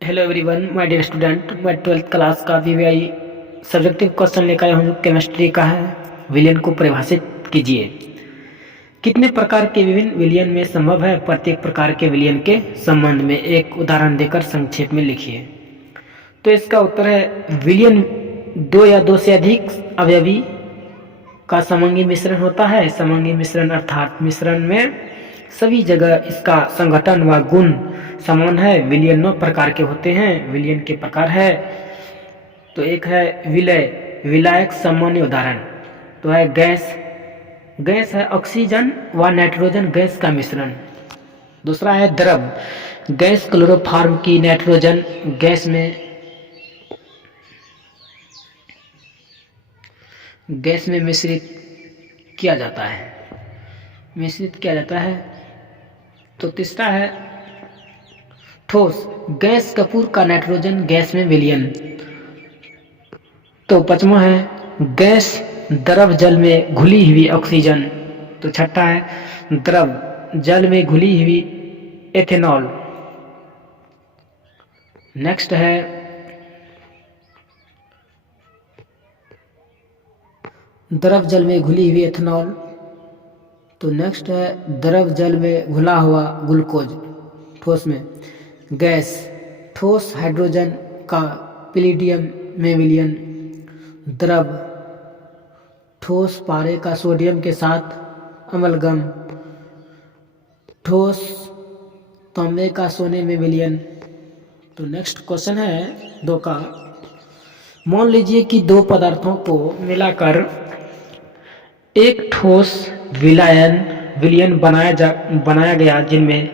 Hello everyone, my dear student. मैं 12th class का VVI subjective question लेकर आया हूँ। केमिस्ट्री का है। विलयन को परिभाषित कीजिए। कितने प्रकार के विभिन्न विलयन में संभव है? प्रत्येक प्रकार के विलयन के संबंध में एक उदाहरण देकर संक्षेप में लिखिए। तो इसका उत्तर है विलयन दो या दो से अधिक अवयवी का समंगी मिश्रण होता है। समंगी मिश्रण अर्थात मिश्रण में सभी जगह इसका संगठन व गुण समान है। विलयन 9 प्रकार के होते हैं। विलयन के प्रकार है तो एक है विलय, विलायक। सामान्य उदाहरण तो है गैस। गैस है ऑक्सीजन व नाइट्रोजन गैस का मिश्रण। दूसरा है द्रव, गैस क्लोरोफॉर्म की नाइट्रोजन गैस में मिश्रित किया जाता है। तो तीसरा है ठोस, गैस कपूर का नाइट्रोजन गैस में विलयन। तो पांचवा है गैस द्रव जल में घुली हुई ऑक्सीजन। तो छठा है द्रव जल में घुली हुई एथेनॉल। नेक्स्ट है द्रव जल में घुली हुई एथेनॉल। तो नेक्स्ट है द्रव जल में घुला हुआ ग्लूकोज। ठोस में गैस ठोस हाइड्रोजन का पैलेडियम में विलयन। द्रव ठोस पारे का सोडियम के साथ अमलगम। ठोस तांबे का सोने में विलयन। तो नेक्स्ट क्वेश्चन है 2 का। मान लीजिए कि दो पदार्थों को मिलाकर एक ठोस विलयन बनाया गया जिनमें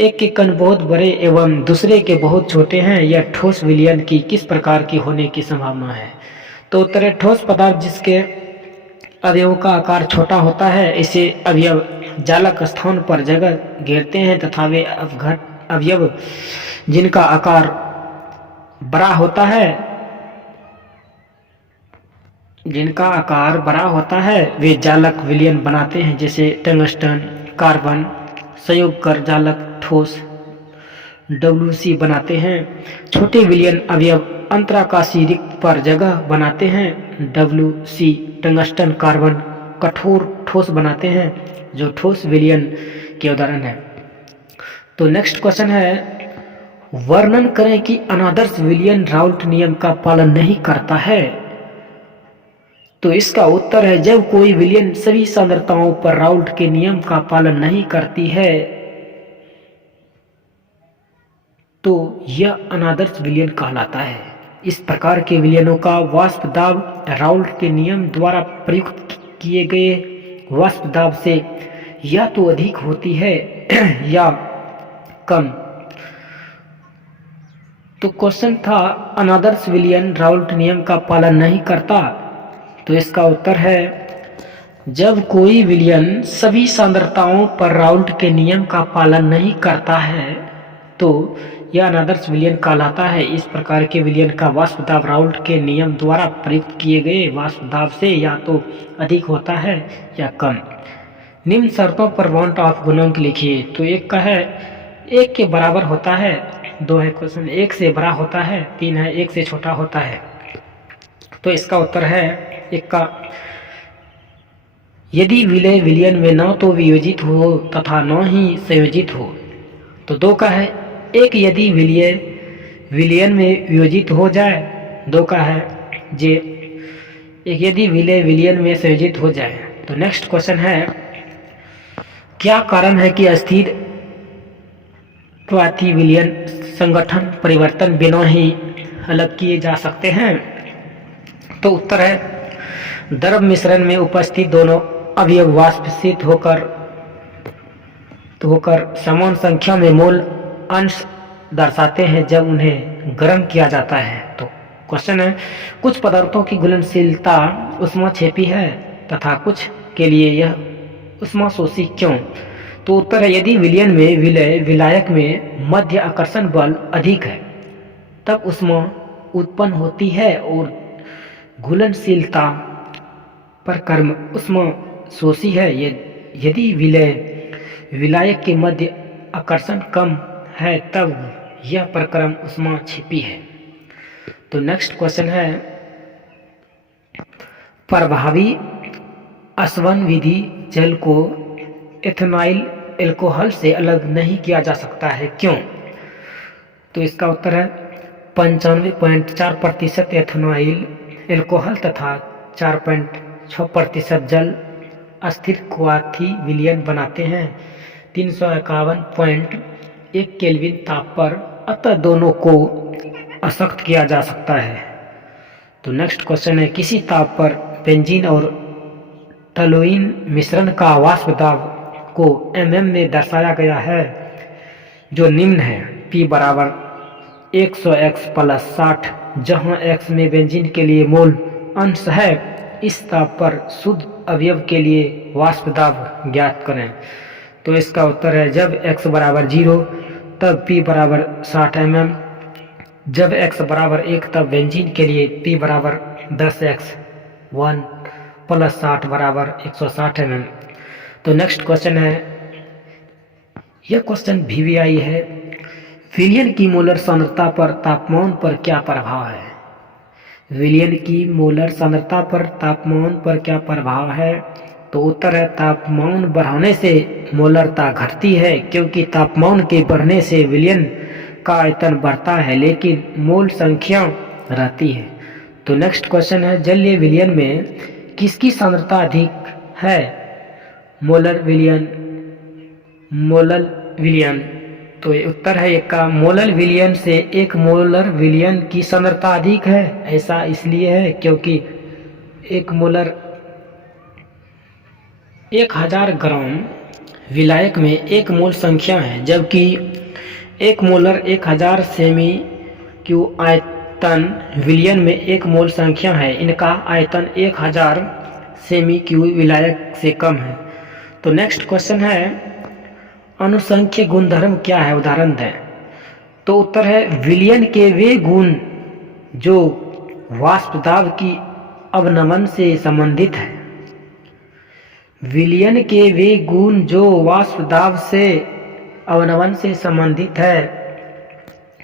एक के कण बहुत बड़े एवं दूसरे के बहुत छोटे हैं। यह ठोस विलयन की किस प्रकार की होने की संभावना है? तो उत्तर है ठोस पदार्थ जिसके अवयवों का आकार छोटा होता है, इसे अवयव जालक स्थान पर जगह घेरते हैं तथा वे अवयव जिनका आकार बड़ा होता है वे जालक विलयन बनाते हैं, जैसे टंगस्टन कार्बन संयोग कर जालक ठोस WC बनाते हैं। छोटे विलयन अवयव अंतराकाशीय रिक्त पर जगह बनाते हैं। WC टंगस्टन कार्बन कठोर ठोस बनाते हैं, जो ठोस विलयन के उदाहरण है। तो नेक्स्ट क्वेश्चन है वर्णन करें कि अनादर्श विलयन राउल्ट नियम का पालन नहीं करता है। तो इसका उत्तर है जब कोई विलयन सभी सांद्रताओं पर राउल्ट के नियम का पालन नहीं करती है तो यह अनादर्श विलयन कहलाता है। इस प्रकार के विलयनों का वाष्प दाब राउल्ट के नियम द्वारा प्रयुक्त किए गए वाष्प दाब से या तो अधिक होती है या कम। तो क्वेश्चन था अनादर्श विलयन राउल्ट नियम का पालन नहीं करता। तो इसका उत्तर है जब कोई विलयन सभी सांद्रताओं पर राउल्ट के नियम का पालन नहीं करता है तो यह अनादर्श विलयन कहलाता है। इस प्रकार के विलयन का वाष्प दाब राउल्ट के नियम द्वारा प्रयुक्त किए गए वाष्प दाब से या तो अधिक होता है या कम। निम्न शर्तों पर बाउंड ऑफ गुणांक लिखिए। तो एक का है 1 के बराबर होता है। 2 है क्वेश्चन 1 से बड़ा होता है। 3 है 1 से छोटा होता है। तो इसका उत्तर है 1 का यदि विलय विलयन में न तो वियोजित हो तथा न ही संयोजित हो। तो 2 का है 1 यदि विलय विलयन में वियोजित हो जाए। 2 का है जे 1 यदि विलय विलयन में संयोजित हो जाए। तो नेक्स्ट क्वेश्चन है क्या कारण है कि अस्थिर त्वाती विलयन संगठन परिवर्तन बिना ही अलग किए जा सकते हैं? तो उत्तर है द्रव मिश्रण में उपस्थित दोनों अवयव वाष्पीकृत होकर समान संख्या में मोल अंश दर्शाते हैं जब उन्हें गर्म किया जाता है। तो क्वेश्चन है कुछ पदार्थों की घुलनशीलता ऊष्माक्षेपी है तथा कुछ के लिए यह ऊष्माशोषी क्यों? तो उत्तर है यदि विलयन में विलायक में मध्य आकर्षण बल अधिक है तब ऊष्मा उत्पन्न होती है और घुलनशीलता पर कर्म ऊष्माशोषी है। यदि विलायक के मध्य आकर्षण कम है तब यह प्रक्रम उष्मा छिपी है। तो नेक्स्ट क्वेश्चन है, प्रभावी असवन विधि जल को एथेनॉइल एल्कोहल से अलग नहीं किया जा सकता है, क्यों? तो इसका उत्तर है 95.4% एथेनॉइल एल्कोहल तथा 4.6% जल अस्थिर क्वाथी विलयन बनाते हैं 351.1 केल्विन ताप पर, अतः दोनों को अशक्त किया जा सकता है। तो नेक्स्ट क्वेश्चन है, किसी ताप पर बेंजीन और टोलुइन मिश्रण का वाष्प दाब को mm में दर्शाया गया है जो निम्न है। P बराबर 100x प्लस 60, जहाँ x में बेंजीन के लिए मोल अंश है। इस ताप पर शुद्ध अवयव के लिए वाष्प दाब ज्ञात करें। तो इसका उत्तर है, जब x बराबर 0 तब P बराबर 60 mm, जब x बराबर 1 तब बेंजीन के लिए P बराबर 10x 1 प्लस 60 बराबर 160 mm। तो नेक्स्ट क्वेश्चन है, यह क्वेश्चन VVI है, विलयन की मोलर सांद्रता पर तापमान पर क्या प्रभाव है? विलयन की मोलर सांद्रता पर तापमान पर क्या प्रभाव है? तो उत्तर है, तापमान बढ़ाने से मोलरता घटती है, क्योंकि तापमान के बढ़ने से विलयन का आयतन बढ़ता है लेकिन मोल संख्या रहती है। तो नेक्स्ट क्वेश्चन है, जलीय विलयन में किसकी सांद्रता अधिक है? मोलर विलयन। तो उत्तर है एक का, मोलर विलयन से एक मोलर विलयन की सांद्रता अधिक है। ऐसा इसलिए है क्योंकि एक मोलर 1000 ग्राम विलायक में 1 मोल संख्या है, जबकि 1 मोलर 1000 सेमी क्यू आयतन विलयन में 1 मोल संख्या है। इनका आयतन 1000 सेमी क्यू विलायक से कम है। तो नेक्स्ट क्वेश्चन है, अनुसंख्य गुणधर्म क्या है? उदाहरण दें। तो उत्तर है, विलयन के वे गुण जो वाष्प दाब की अवनमन से संबंधित है। विलयन के वे गुण जो वाष्प दाब से अवनमन से संबंधित है,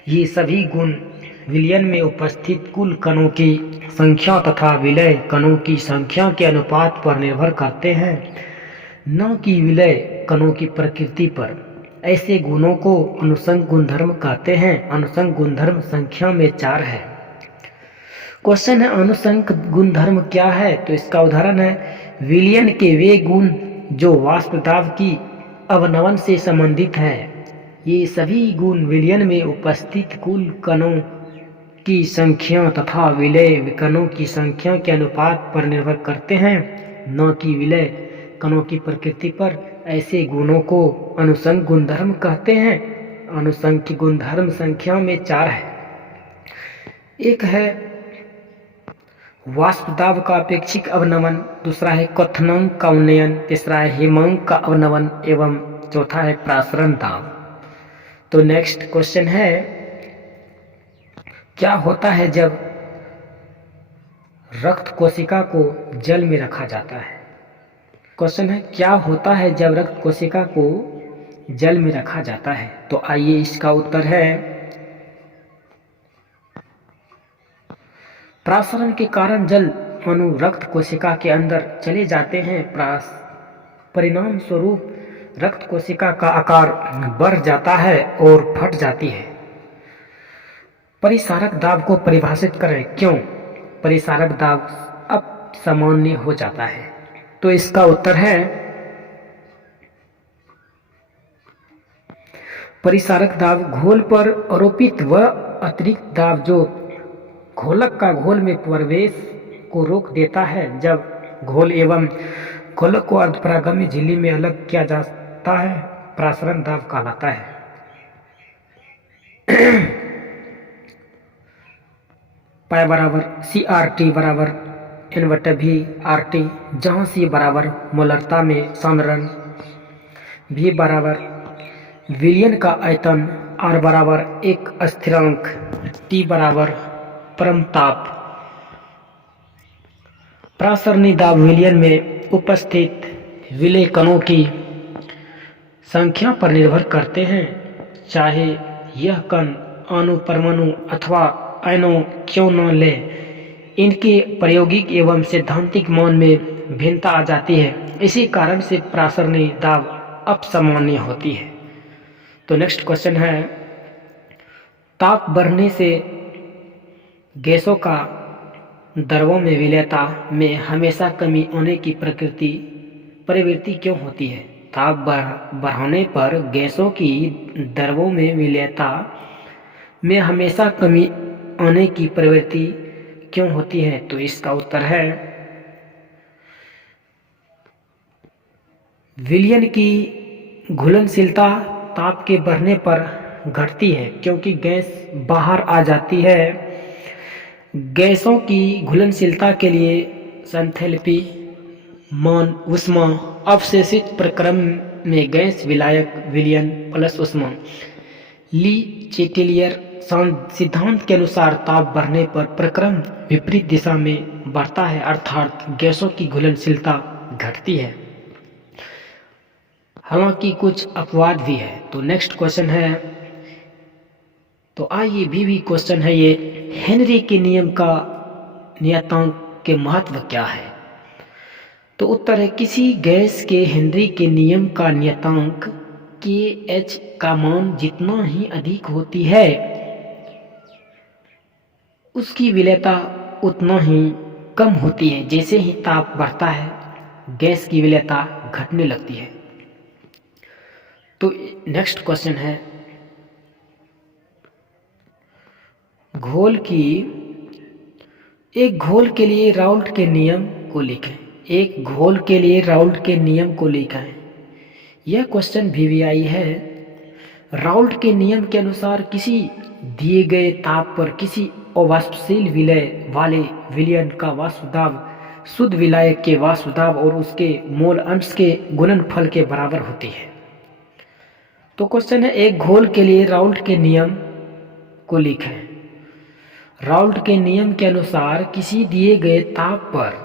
ये सभी गुण विलयन में उपस्थित कुल कणों की संख्या तथा विलय कणों की संख्या के अनुपात पर निर्भर करते हैं, न कि विलय कणों की प्रकृति पर। ऐसे गुणों को अनुसंग गुणधर्म कहते हैं। अनुसंग गुणधर्म संख्या में 4 है। क्वेश्चन है, अनुसंग गुणधर्म क्या है? तो इसका उदाहरण है, विलयन के वे गुण जो वाष्प दाब की अवनमन से संबंधित है। ये सभी गुण विलयन में उपस्थित कुल कणों की संख्या तथा विलय कणों की संख्या के अनुपात पर निर्भर करते हैं, न कि विलय कणों की प्रकृति पर। ऐसे गुणों को अनुसंग गुणधर्म कहते हैं। अनुसंख्य गुणधर्म संख्या में 4 है। एक है वाष्प दाब का अपेक्षिक अवनमन, दूसरा है क्वथनांक का उन्नयन, तीसरा है हिमांक का अवनमन एवं चौथा है प्रासरण दाब। तो नेक्स्ट क्वेश्चन है, क्या होता है जब रक्त कोशिका को जल में रखा जाता है? क्वेश्चन है, क्या होता है जब रक्त कोशिका को जल में रखा जाता है? तो आइए इसका उत्तर है, प्रासरण के कारण जल अणु रक्त कोशिका के अंदर चले जाते हैं। परिणाम स्वरूप रक्त कोशिका का आकार बढ़ जाता है और फट जाती है। परिसारक दाब को परिभाषित करें, क्यों परिसारक दाब अब सामान्य हो जाता है? तो इसका उत्तर है, परिसारक दाब घोल पर आरोपित व अतिरिक्त दाब जो घोलक का घोल में प्रवेश को रोक देता है। जब घोल एवं घोलक को अर्धपरागम्य झिल्ली में अलग किया जाता है, प्रासरण दाब कहलाता है। पाई बराबर CRT बराबर N/V/RT, जहाँ C बराबर मोलरता में सांद्रण, V बराबर विलयन का आयतन, R बराबर एक स्थिरांक, T बराबर परम ताप। प्रासरणी दाब विलयन में उपस्थित विलय कणों की संख्या पर निर्भर करते हैं, चाहे यह कण अणु, परमाणु अथवा आयनों क्यों न ले, इनके प्रायोगिक एवं सैद्धांतिक मान में भिन्नता आ जाती है। इसी कारण से प्रासरणी दाब अपसामान्य होती है। तो नेक्स्ट क्वेश्चन है, ताप बढ़ने से गैसों का द्रवों में विलेयता में हमेशा कमी होने की प्रवृत्ति क्यों होती है? ताप बढ़ाने पर गैसों की द्रवों में विलेयता में हमेशा कमी होने की प्रवृत्ति क्यों होती है? तो इसका उत्तर है, विलयन की घुलनशीलता ताप के बढ़ने पर घटती है क्योंकि गैस बाहर आ जाती है। गैसों की घुलनशीलता के लिए संथैल्पी मान ऊष्मा अवशेषित प्रक्रम में गैस विलायक विलयन प्लस ऊष्मा। ली चेटेलियर सिद्धांत के अनुसार ताप बढ़ने पर प्रक्रम विपरीत दिशा में बढ़ता है, अर्थात गैसों की घुलनशीलता घटती है। हालांकि कुछ अपवाद भी है। तो नेक्स्ट क्वेश्चन है, तो आइए भी क्वेश्चन है ये, हेनरी के नियम का नियतांक के महत्व क्या है? तो उत्तर है, किसी गैस के हेनरी के नियम का नियतांक के एच का मान जितना ही अधिक होती है उसकी विलेयता उतना ही कम होती है। जैसे ही ताप बढ़ता है गैस की विलेयता घटने लगती है। तो नेक्स्ट क्वेश्चन है, एक घोल के लिए राउल्ट के नियम को लिखें। एक घोल के लिए राउल्ट के नियम को लिखें। यह क्वेश्चन VVI है। राउल्ट के नियम के अनुसार किसी दिए गए ताप पर किसी अवाष्पशील विलय वाले विलयन का वाष्प दाब शुद्ध विलायक के वाष्प दाब और उसके मोल अंश के गुणनफल के बराबर होती है। तो क्वेश्चन है, एक घोल के लिए राउल्ट के नियम को लिखें। राउल्ट के नियम के अनुसार किसी दिए गए ताप पर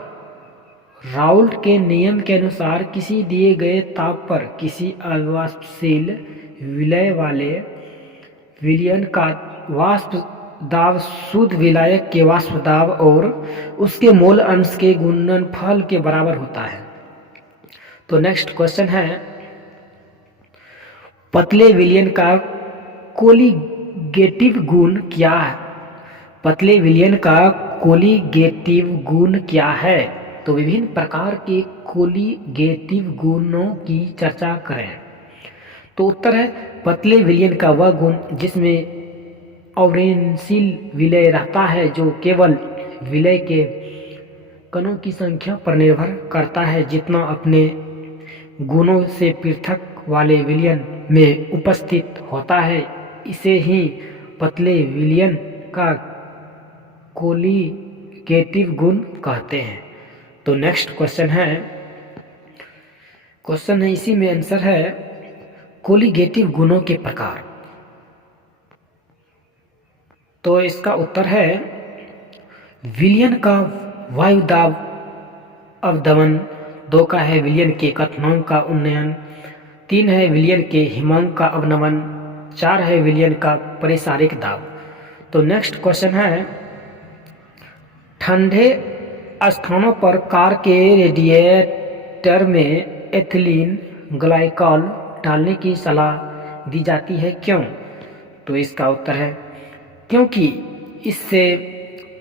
राउल्ट के नियम के अनुसार किसी दिए गए ताप पर किसी अवाष्पशील विलय वाले विलयन का वाष्प दाब शुद्ध विलायक के वाष्प दाब और उसके मोल अंश के गुणनफल के बराबर होता है। तो नेक्स्ट क्वेश्चन है, पतले विलयन का कोलिगेटिव गुण क्या है? पतले विलयन का कोलिगेटिव गुण क्या है? तो विभिन्न प्रकार के कोलिगेटिव गुणों की चर्चा करें। तो उत्तर है, पतले विलयन का वह गुण जिसमें अवरणशील विलय रहता है, जो केवल विलय के कणों की संख्या पर निर्भर करता है। जितना अपने गुणों से पृथक वाले विलयन में उपस्थित होता है, इसे ही पतले विलयन का कोलिगेटिव गुण कहते हैं। तो नेक्स्ट क्वेश्चन है, इसी में आंसर है, कोलिगेटिव गुणों के प्रकार। तो इसका उत्तर है, विलयन का वायु दाब अवदमन, 2 का है विलयन के क्वथनांक का उन्नयन, 3 है विलयन के हिमांक का अवनमन, 4 है विलयन का परिसारिक दाब। तो नेक्स्ट क्वेश्चन है, ठंडे स्थानों पर कार के रेडिएटर में एथिलीन ग्लाइकॉल डालने की सलाह दी जाती है, क्यों? तो इसका उत्तर है, क्योंकि इससे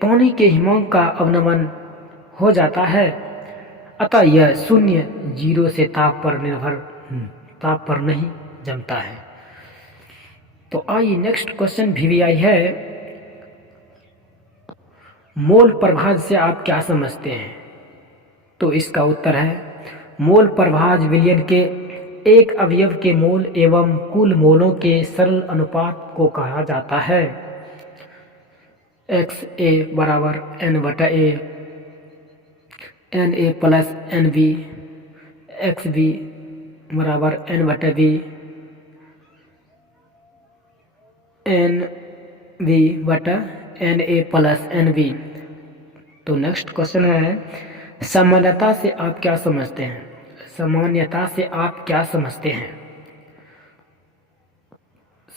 पानी के हिमांक का अवनमन हो जाता है, अतः यह 0 से ताप पर नहीं जमता है। तो आइए नेक्स्ट क्वेश्चन VVI है, मोल प्रभाज से आप क्या समझते हैं? तो इसका उत्तर है, मोल प्रभाज विलयन के एक अवयव के मोल एवं कुल मोलों के सरल अनुपात को कहा जाता है। XA बराबर N/A, Na plus Nb, XB बराबर N/B, NB/Na प्लस Nb। तो नेक्स्ट क्वेश्चन है, सामान्यता से आप क्या समझते हैं? सामान्यता से आप क्या समझते हैं?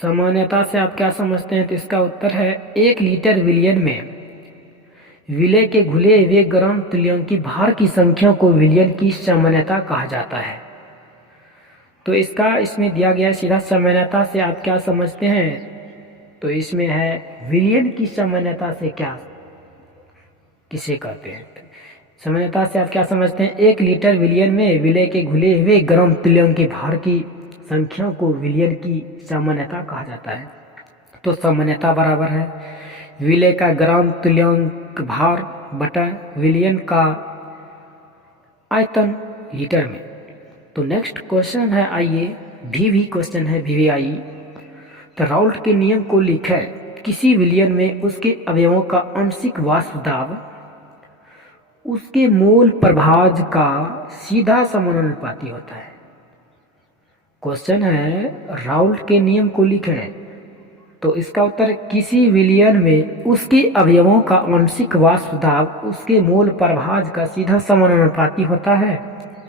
सामान्यता से आप क्या समझते हैं? तो इसका उत्तर है 1 लीटर विलयन में विलय के घुले हुए ग्राम तुल्यांकी भार की संख्या को विलयन की सामान्यता कहा जाता है। तो इसका इसमें दिया गया सीधा सामान्यता से आप क्या समझते हैं? तो इसमें है विलयन की सामान्यता से क्या किसे कहते हैं? सामान्यता से आप क्या समझते हैं? 1 लीटर विलयन में विलय के घुले हुए ग्राम तुल्यांकी भार की संख्या को विलयन की सामान्यता कहा जाता है। तो सामान्यता बराबर है विलय का ग्राम तुल्यांक भार बटा विलयन का आयतन लीटर में। तो नेक्स्ट क्वेश्चन है, आइए भी क्वेश्चन है VVI। तो राउल्ट के नियम को लिखे किसी विलयन में उसके अवयवों का आंशिक वाष्प दाब उसके मोल प्रभाज का सीधा समानुपाती होता है। क्वेश्चन है राउल्ट के नियम को लिखें, तो इसका उत्तर किसी विलयन में उसके अवयवों का आंशिक वाष्प दाब उसके मोल प्रभाज का सीधा समानुपाती होता है,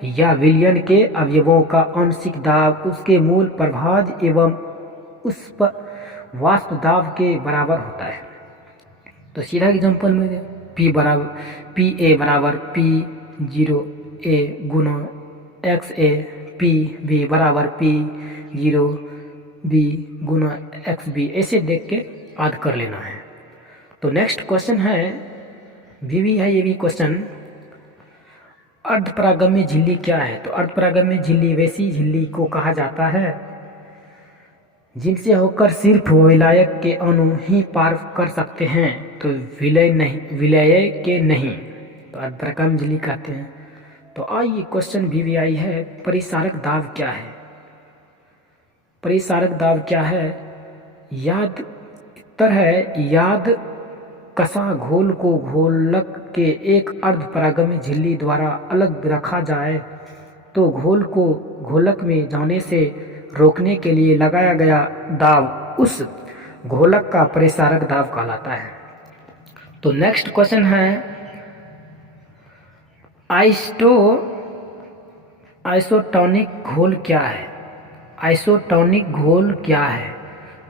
या विलयन के अवयवों का आंशिक दाब उसके मूल प्रभाज एवं उस वाष्प दाब के बराबर होता है। तो सीधा एग्जांपल में PA बराबर P0A गुना XA, PB बराबर P0B गुना XB, ऐसे देख के याद कर लेना है। तो नेक्स्ट क्वेश्चन है भी है ये भी क्वेश्चन, अर्धपरागम्य झिल्ली क्या है? तो अर्धपरागम्य झिल्ली वैसी झिल्ली को कहा जाता है जिनसे होकर सिर्फ विलायक के अणु ही पार कर सकते हैं, तो विलय के नहीं, तो अर्धपरागम्य झिल्ली कहते हैं। तो आइए क्वेश्चन VVI है, परिसारक दाब क्या है? परिसारक दाब क्या है? याद उत्तर है याद कसा घोल को घोलक के एक अर्धपरागम्य झिल्ली द्वारा अलग रखा जाए तो घोल को घोलक में जाने से रोकने के लिए लगाया गया दाब उस घोलक का परिसारक दाब कहलाता है। तो नेक्स्ट क्वेश्चन है आइसोटोनिक घोल क्या है? आइसोटोनिक घोल क्या है?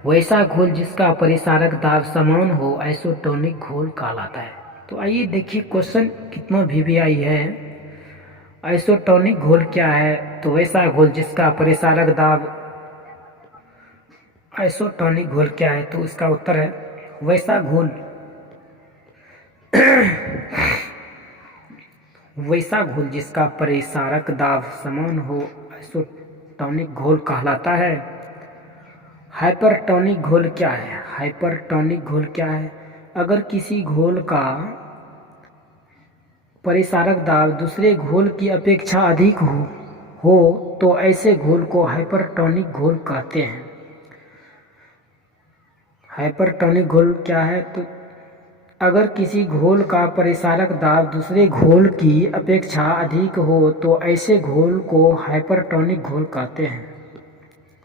वैसा घोल जिसका परिसारक दाब समान हो आइसोटोनिक घोल कहलाता है। तो आइए देखिए क्वेश्चन कितना VVI है। आइसोटोनिक घोल क्या है? तो वैसा घोल जिसका परिसारक दाब, आइसोटोनिक घोल क्या है? तो इसका उत्तर है वैसा घोल वैसा घोल जिसका परिसारक दाब समान हो आइसोटोनिक घोल कहलाता है। हाइपरटोनिक घोल क्या है? हाइपरटोनिक घोल क्या है? अगर किसी घोल का परिसारक दाब दूसरे घोल की अपेक्षा अधिक हो तो ऐसे घोल को हाइपरटोनिक घोल कहते हैं। हाइपरटोनिक घोल क्या है? तो अगर किसी घोल का परिसारक दाब दूसरे घोल की अपेक्षा अधिक हो तो ऐसे घोल को हाइपरटोनिक घोल कहते हैं।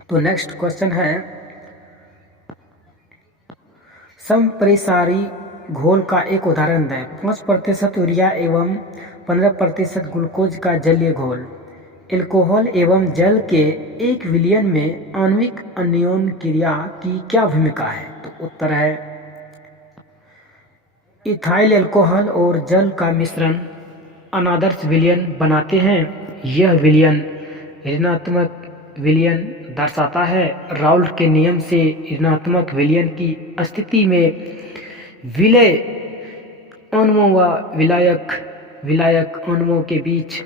तो नेक्स्ट क्वेश्चन है समपरिसारी घोल का एक उदाहरण दें। 5% यूरिया एवं 15% ग्लूकोज का जलीय घोल एल्कोहल एवं जल के एक विलयन में आणविक अन्योन क्रिया की क्या भूमिका है? तो उत्तर है इथाइल अल्कोहल और जल का मिश्रण अनादर्श विलयन बनाते हैं। यह विलयन ऋणात्मक विलयन दर्शाता है। राउल्ट के नियम से ऋणात्मक विलयन की स्थिति में विलय अणुओं व विलायक अणुओं के बीच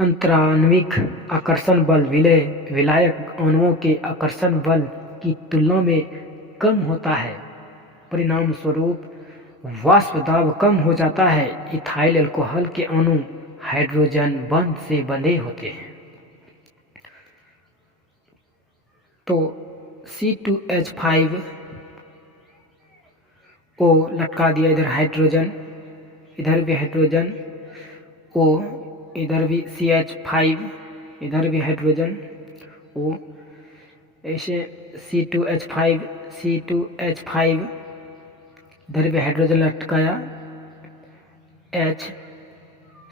अंतराण्विक आकर्षण बल विलायक अणुओं के आकर्षण बल की तुलना में कम होता है। परिणाम स्वरूप वाष्प दाब कम हो जाता है। इथाइल अल्कोहल के अणु हाइड्रोजन बंध से बंधे होते हैं। तो C2H5 O लटका दिया, इधर हाइड्रोजन, इधर भी हाइड्रोजन O, इधर भी CH5, इधर भी हाइड्रोजन O, ऐसे C2H5 इधर भी हाइड्रोजन लटकाया H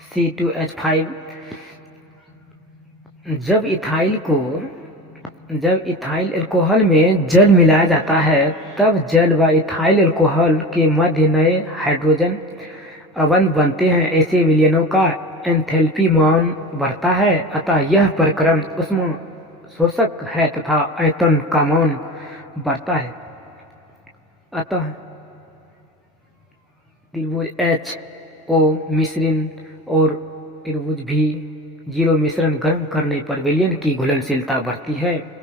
C2H5। जब इथाइल को जब इथाइल अल्कोहल में जल मिलाया जाता है तब जल व इथाइल अल्कोहल के मध्य नए हाइड्रोजन अवंत बनते हैं। ऐसे विलयनों का एंथैल्पी मान बढ़ता है, अतः यह प्रक्रम उष्मा शोषक है तथा आयतन का मान बढ़ता है। अतः त्रिभुज एच ओ मिश्रण और त्रिभुज भी जीरो मिश्रण गर्म करने पर विलयन की घुलनशीलता बढ़ती है।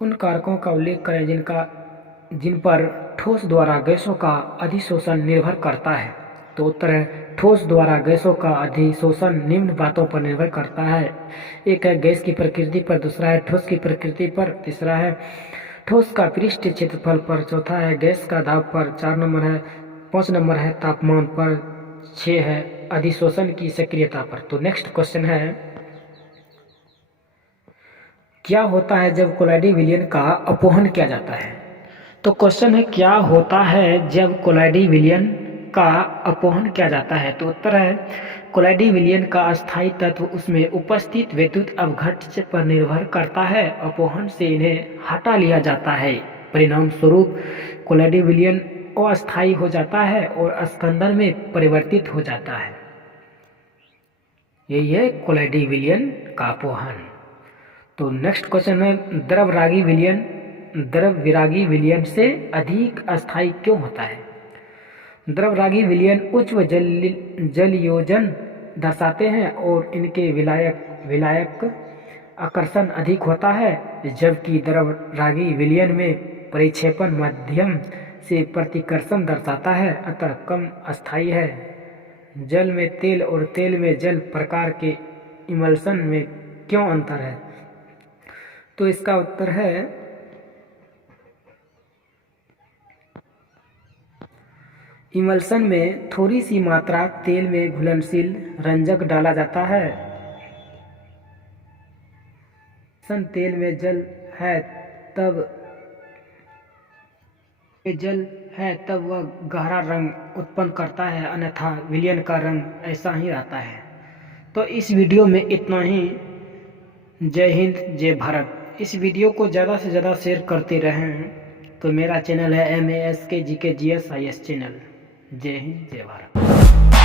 उन कारकों का उल्लेख करें जिन पर ठोस द्वारा गैसों का अधिशोषण निर्भर करता है। तो उत्तर है ठोस द्वारा गैसों का अधिशोषण निम्न बातों पर निर्भर करता है। एक है गैस की प्रकृति पर, दूसरा है ठोस की प्रकृति पर, तीसरा है ठोस का पृष्ठ क्षेत्रफल पर, चौथा है गैस का दाब पर, 4 नंबर है 5 नंबर है तापमान पर, 6 है अधिशोषण की सक्रियता पर। तो नेक्स्ट क्वेश्चन है क्या होता है जब कोलाइडी विलयन का अपोहन किया जाता है। तो क्वेश्चन है क्या होता है जब कोलाइडी विलयन का अपोहन किया जाता है। तो उत्तर है कोलाइडी विलयन का अस्थायी तत्व उसमें उपस्थित विद्युत अपघट्य पर निर्भर करता है। अपोहन से इन्हें हटा लिया जाता है, परिणाम स्वरूप कोलाइडी विलयन अस्थायी हो जाता है और स्कंदन में परिवर्तित हो जाता है। यही है कोलाइडी विलयन का अपोहन। तो नेक्स्ट क्वेश्चन है द्रव विरागी विलयन से अधिक अस्थायी क्यों होता है। द्रवरागी विलयन उच्च जल योजन दर्शाते हैं और इनके विलायक आकर्षण अधिक होता है, जबकि द्रवरागी विलयन में परिक्षेपण मध्यम से प्रतिकर्षण दर्शाता है, अतः कम अस्थायी है। जल में तेल और तेल में जल प्रकार के इमल्सन में क्यों अंतर है। तो इसका उत्तर है इमल्सन में थोड़ी सी मात्रा तेल में घुलनशील रंजक डाला जाता है। तेल में जल है तब वह गहरा रंग उत्पन्न करता है, अन्यथा विलयन का रंग ऐसा ही रहता है। तो इस वीडियो में इतना ही। जय हिंद, जय भारत। इस वीडियो को ज़्यादा से ज़्यादा शेयर करते रहें। तो मेरा चैनल है MASK GK GS IS channel. जय हिंद, जय भारत।